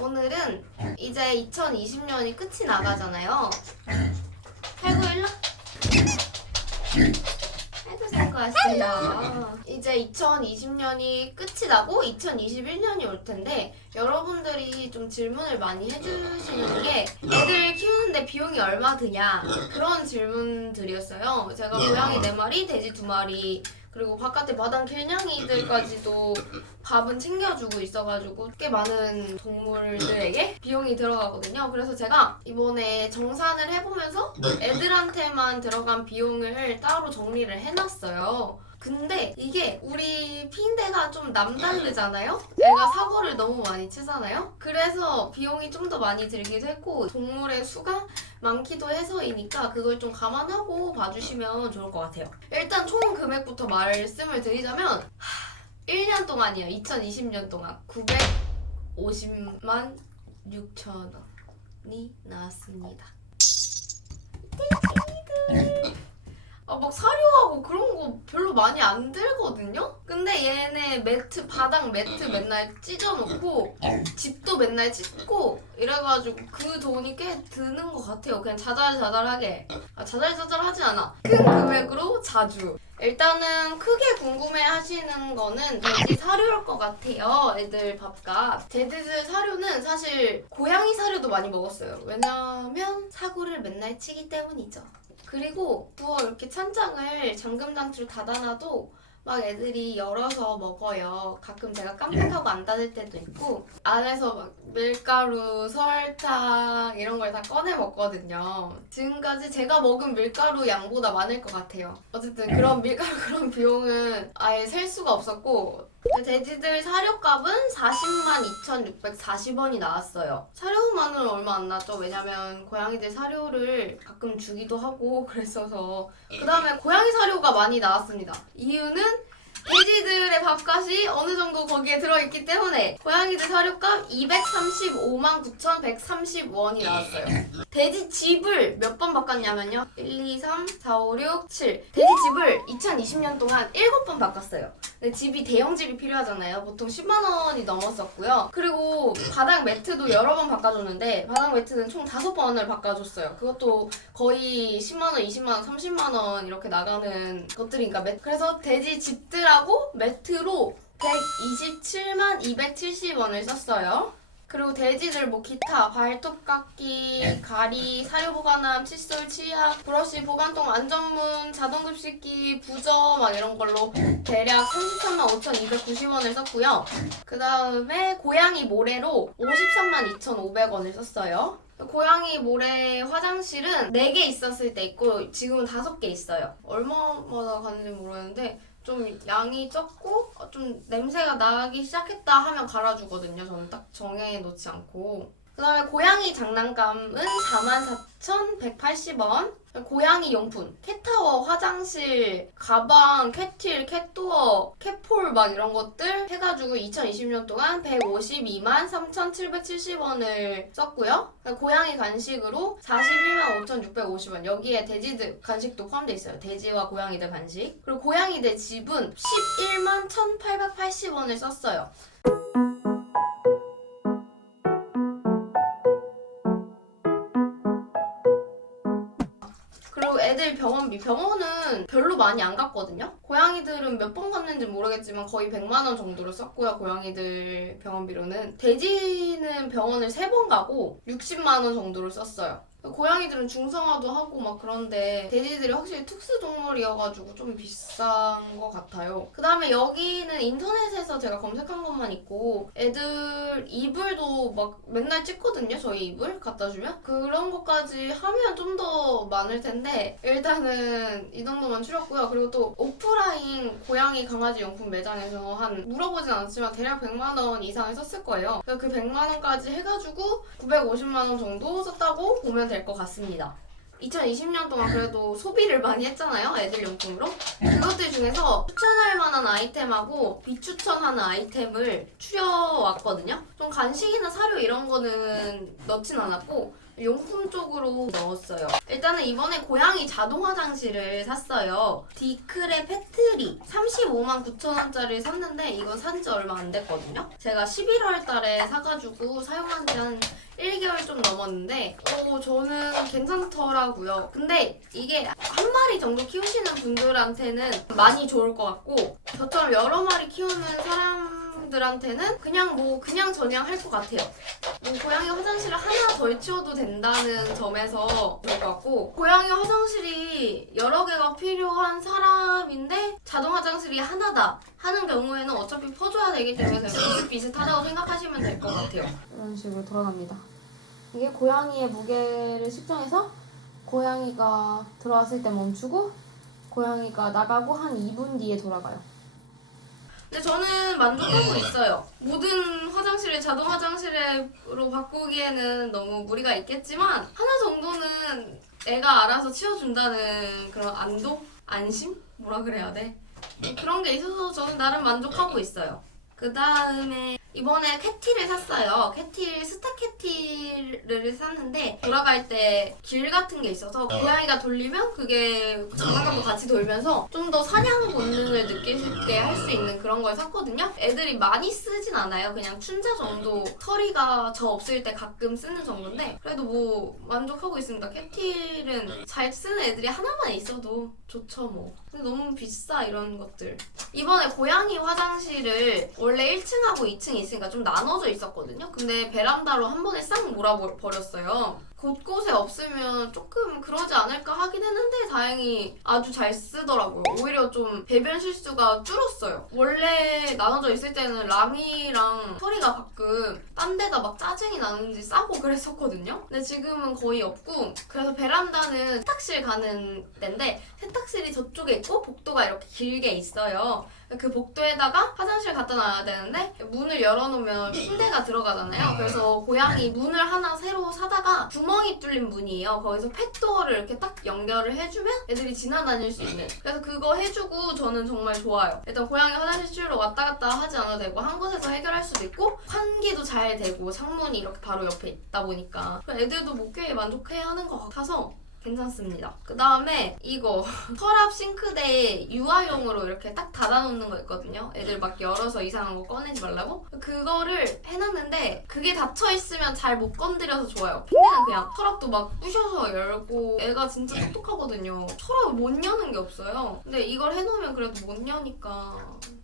오늘은 이제 2020년이 끝이 나가잖아요. 8916? 아이고 수고하셨어요. 이제 2020년이 끝이 나고 2021년이 올 텐데 여러분들이 좀 질문을 많이 해주시는 게 애들 키우는데 비용이 얼마 드냐 그런 질문들이었어요. 제가 고양이 4마리, 돼지 2마리 그리고 바깥에 마당 길냥이들까지도 밥은 챙겨주고 있어가지고 꽤 많은 동물들에게 비용이 들어가거든요. 그래서 제가 이번에 정산을 해보면서 애들한테만 들어간 비용을 따로 정리를 해놨어요. 근데 이게 우리 핑대가 좀 남다르잖아요? 애가 사고를 너무 많이 치잖아요? 그래서 비용이 좀 더 많이 들기도 했고 동물의 수가 많기도 해서이니까 그걸 좀 감안하고 봐주시면 좋을 것 같아요. 일단 총 금액부터 말씀을 드리자면 1년 동안이요. 2020년 동안 950만 6천 원이 나왔습니다. 막 사료하고 그런 거 별로 많이 안 들거든요? 근데 얘네 매트, 바닥 매트 맨날 찢어놓고 집도 맨날 찢고 이래가지고 그 돈이 꽤 드는 것 같아요. 그냥 자잘자잘하게. 자잘자잘하지 않아. 큰 금액으로 자주. 일단은 크게 궁금해하시는 거는 돼지 사료일 것 같아요. 애들 밥값. 돼지들 사료는 사실 고양이 사료도 많이 먹었어요. 왜냐면 사고를 맨날 치기 때문이죠. 그리고 부어 이렇게 찬장을 잠금장치로 닫아놔도 막 애들이 열어서 먹어요. 가끔 제가 깜빡하고 안 닫을 때도 있고 안에서 막 밀가루, 설탕 이런 걸 다 꺼내 먹거든요. 지금까지 제가 먹은 밀가루 양보다 많을 것 같아요. 어쨌든 그런 밀가루 그런 비용은 아예 셀 수가 없었고 돼지들 사료값은 40만 2,640원이 나왔어요. 사료만은 얼마 안 나죠. 왜냐면 고양이들 사료를 가끔 주기도 하고 그랬어서. 그 다음에 고양이 사료가 많이 나왔습니다. 이유는 돼지들의 밥값이 어느 정도 거기에 들어있기 때문에 고양이들 사료값 235만 9,130원이 나왔어요. 돼지 집을 몇 번 바꿨냐면요. 1, 2, 3, 4, 5, 6, 7 돼지 집을 2020년 동안 7번 바꿨어요. 근데 집이 대형집이 필요하잖아요. 보통 10만 원이 넘었었고요. 그리고 바닥 매트도 여러 번 바꿔줬는데 바닥 매트는 총 5번을 바꿔줬어요. 그것도 거의 10만 원, 20만 원, 30만 원 이렇게 나가는 것들이니까 그래서 돼지 집들하고 매트로 127만 270원을 썼어요. 그리고 돼지들 뭐 기타, 발톱 깎기, 가리, 사료 보관함, 칫솔, 치약, 브러쉬, 보관통, 안전문, 자동급식기, 부저 막 이런 걸로 대략 33만 5,290원을 썼고요. 그 다음에 고양이 모래로 53만 2,500원을 썼어요. 고양이 모래 화장실은 4개 있었을 때 있고 지금은 5개 있어요. 얼마마다 가는지 모르겠는데 좀 양이 적고 좀 냄새가 나기 시작했다 하면 갈아주거든요. 저는 딱 정해놓지 않고. 그 다음에 고양이 장난감은 44,180원. 고양이 용품, 캣타워, 화장실, 가방, 캣틸, 캣도어, 캣폴 막 이런 것들 해가지고 2020년 동안 152만 3,770원을 썼고요. 고양이 간식으로 41만 5,650원. 여기에 돼지들 간식도 포함되어 있어요. 돼지와 고양이들 간식. 그리고 고양이들 집은 11만 1,880원을 썼어요. 애들 병원은 별로 많이 안 갔거든요. 고양이들은 몇 번 갔는지 모르겠지만 거의 100만 원 정도로 썼고요. 고양이들 병원비로는. 돼지는 병원을 3번 가고 60만 원 정도를 썼어요. 고양이들은 중성화도 하고 막 그런데 돼지들이 확실히 특수동물이어가지고 좀 비싼 것 같아요. 그 다음에 여기는 인터넷에서 제가 검색한 것만 있고 애들 이불도 막 맨날 찍거든요. 저희 이불 갖다 주면. 그런 것까지 하면 좀 더 많을 텐데 일단은 이 정도만 추렸고요. 그리고 또 오프라인 고양이 강아지 용품 매장에서 한 물어보진 않았지만 대략 100만 원 이상을 썼을 거예요. 그 100만 원까지 해가지고 950만 원 정도 썼다고 보면 될 것 같습니다. 2020년 동안 그래도 소비를 많이 했잖아요. 애들 용품으로. 그것들 중에서 추천할 만한 아이템하고 비추천하는 아이템을 추려왔거든요. 좀 간식이나 사료 이런 거는 넣진 않았고 용품 쪽으로 넣었어요. 일단은 이번에 고양이 자동 화장실을 샀어요. 디클의 패트리 35만 9천 원짜리 샀는데 이건 산지 얼마 안 됐거든요. 제가 11월 달에 사가지고 사용한 지 한 1개월 좀 넘었는데 저는 괜찮더라고요. 근데 이게 한 마리 정도 키우시는 분들한테는 많이 좋을 것 같고 저처럼 여러 마리 키우는 사람들한테는 그냥 저냥 할 것 같아요. 고양이 화장실을 하나 덜 치워도 된다는 점에서 좋을 것 같고 고양이 화장실이 여러 개가 필요한 사람인데 자동 화장실이 하나다 하는 경우에는 어차피 퍼줘야 되기 때문에 그냥 비슷비슷하다고 생각하시면 될 것 같아요. 이런 식으로 돌아갑니다. 이게 고양이의 무게를 측정해서 고양이가 들어왔을 때 멈추고 고양이가 나가고 한 2분 뒤에 돌아가요. 근데 저는 만족하고 있어요. 모든 화장실을 자동 화장실로 바꾸기에는 너무 무리가 있겠지만 하나 정도는 애가 알아서 치워준다는 그런 안도? 안심? 뭐라 그래야 돼? 그런 게 있어서 저는 나름 만족하고 있어요. 그 다음에 이번에 캣티를 샀어요. 캣티 스타캣티를 샀는데 돌아갈 때 길 같은 게 있어서 고양이가 돌리면 그게 장난감도 같이 돌면서 좀 더 사냥 본능을 느낄 수 있게 할 수 있는 그런 걸 샀거든요. 애들이 많이 쓰진 않아요. 그냥 춘자 정도 털이가 저 없을 때 가끔 쓰는 정도인데 그래도 뭐 만족하고 있습니다. 캣티는 잘 쓰는 애들이 하나만 있어도 좋죠 뭐. 근데 너무 비싸 이런 것들. 이번에 고양이 화장실을 원래 1층하고 2층이 있으니까 좀 나눠져 있었거든요. 근데 베란다로 한 번에 싹 몰아버렸어요. 곳곳에 없으면 조금 그러지 않을까 하긴 했는데 다행히 아주 잘 쓰더라고요. 오히려 좀 배변 실수가 줄었어요. 원래 나눠져 있을 때는 랑이랑 털이가 가끔 딴 데다 막 짜증이 나는지 싸고 그랬었거든요. 근데 지금은 거의 없고 그래서 베란다는 세탁실 가는 데인데 세탁실이 저쪽에 있고 복도가 이렇게 길게 있어요. 그 복도에다가 화장실 갖다 놔야 되는데 문을 열어놓으면 침대가 들어가잖아요. 그래서 고양이 문을 하나 새로 사다가 구멍이 뚫린 문이에요. 거기서 펫도어를 이렇게 딱 연결을 해주면 애들이 지나다닐 수 있는. 그래서 그거 해주고 저는 정말 좋아요. 일단 고양이 화장실 치우러 왔다 갔다 하지 않아도 되고 한 곳에서 해결할 수도 있고 환기도 잘 되고 창문이 이렇게 바로 옆에 있다 보니까 애들도 꽤 만족해 하는 것 같아서 괜찮습니다. 그 다음에 이거 서랍 싱크대에 유아용으로 이렇게 딱 닫아놓는 거 있거든요. 애들 막 열어서 이상한 거 꺼내지 말라고. 그거를 해놨는데 그게 닫혀있으면 잘 못 건드려서 좋아요. 핑계는 그냥 서랍도 막 부셔서 열고 애가 진짜 똑똑하거든요. 서랍을 못 여는 게 없어요. 근데 이걸 해놓으면 그래도 못 여니까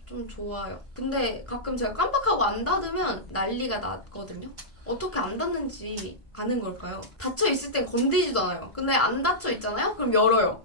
좀 좋아요. 근데 가끔 제가 깜빡하고 안 닫으면 난리가 났거든요. 어떻게 안 닫는지 아는 걸까요? 닫혀 있을 땐 건드리지도 않아요. 근데 안 닫혀 있잖아요? 그럼 열어요.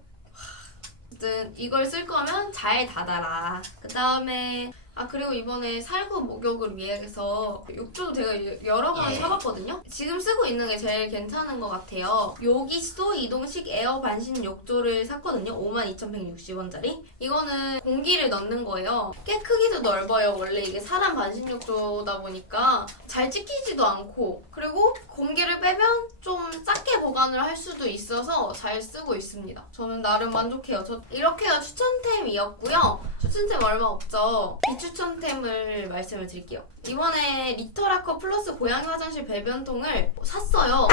어쨌든 이걸 쓸 거면 잘 닫아라. 그 다음에 그리고 이번에 살구 목욕을 위해서 욕조도 제가 여러 번 사봤거든요. 지금 쓰고 있는 게 제일 괜찮은 것 같아요. 요기스도 이동식 에어 반신 욕조를 샀거든요. 52,160원짜리. 이거는 공기를 넣는 거예요. 꽤 크기도 넓어요. 원래 이게 사람 반신 욕조다 보니까 잘 찢기지도 않고 그리고 공기를 빼면 좀 작게 보관을 할 수도 있어서 잘 쓰고 있습니다. 저는 나름 만족해요. 이렇게가 추천템이었고요. 추천템 얼마 없죠. 비추천템을 말씀을 드릴게요. 이번에 리터라커 플러스 고양이 화장실 배변통을 샀어요.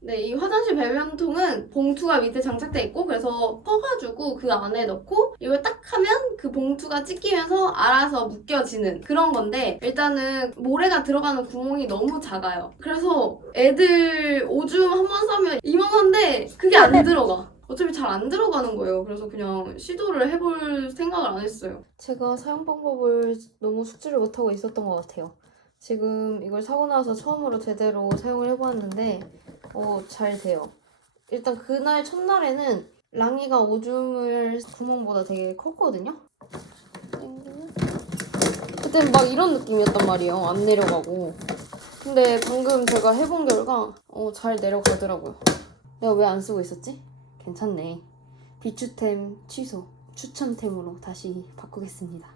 네, 이 화장실 배변통은 봉투가 밑에 장착돼 있고 그래서 퍼가지고 그 안에 넣고 이걸 딱 하면 그 봉투가 찢기면서 알아서 묶여지는 그런 건데 일단은 모래가 들어가는 구멍이 너무 작아요. 그래서 애들 오줌 한 번 싸면 이만한데 그게 안 들어가. 어차피 잘 안 들어가는 거예요. 그래서 그냥 시도를 해볼 생각을 안 했어요. 제가 사용 방법을 너무 숙지를 못하고 있었던 것 같아요. 지금 이걸 사고 나서 처음으로 제대로 사용을 해보았는데 잘 돼요. 일단 그날 첫날에는 랑이가 오줌을 구멍보다 되게 컸거든요? 그때는 막 이런 느낌이었단 말이에요. 안 내려가고. 근데 방금 제가 해본 결과 잘 내려가더라고요. 내가 왜 안 쓰고 있었지? 괜찮네. 비추템 취소. 추천템으로 다시 바꾸겠습니다.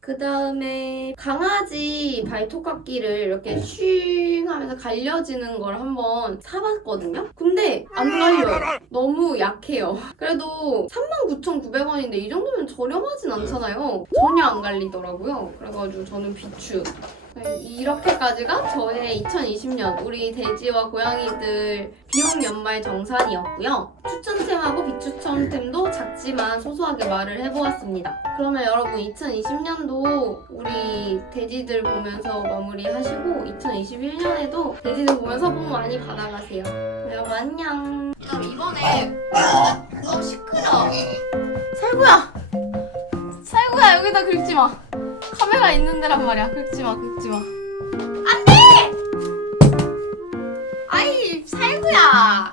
그 다음에 강아지 발톱깎이를 이렇게 쉥 하면서 갈려지는 걸 한번 사봤거든요? 근데 안 갈려요. 너무 약해요. 그래도 39,900원인데 이 정도면 저렴하진 않잖아요. 전혀 안 갈리더라고요. 그래가지고 저는 비추 이렇게까지가 저의 2020년 우리 돼지와 고양이들 비용 연말 정산이었고요. 추천템하고 비추천템도 작지만 소소하게 말을 해보았습니다. 그러면 여러분 2020년도 우리 돼지들 보면서 마무리하시고 2021년에도 돼지들 보면서 복 많이 받아가세요. 여러분 안녕. 이번에 시끄러. 살구야 여기다 긁지 마. 카메라 있는 데란 말이야. 긁지 마. 안 돼! 아이 살구야.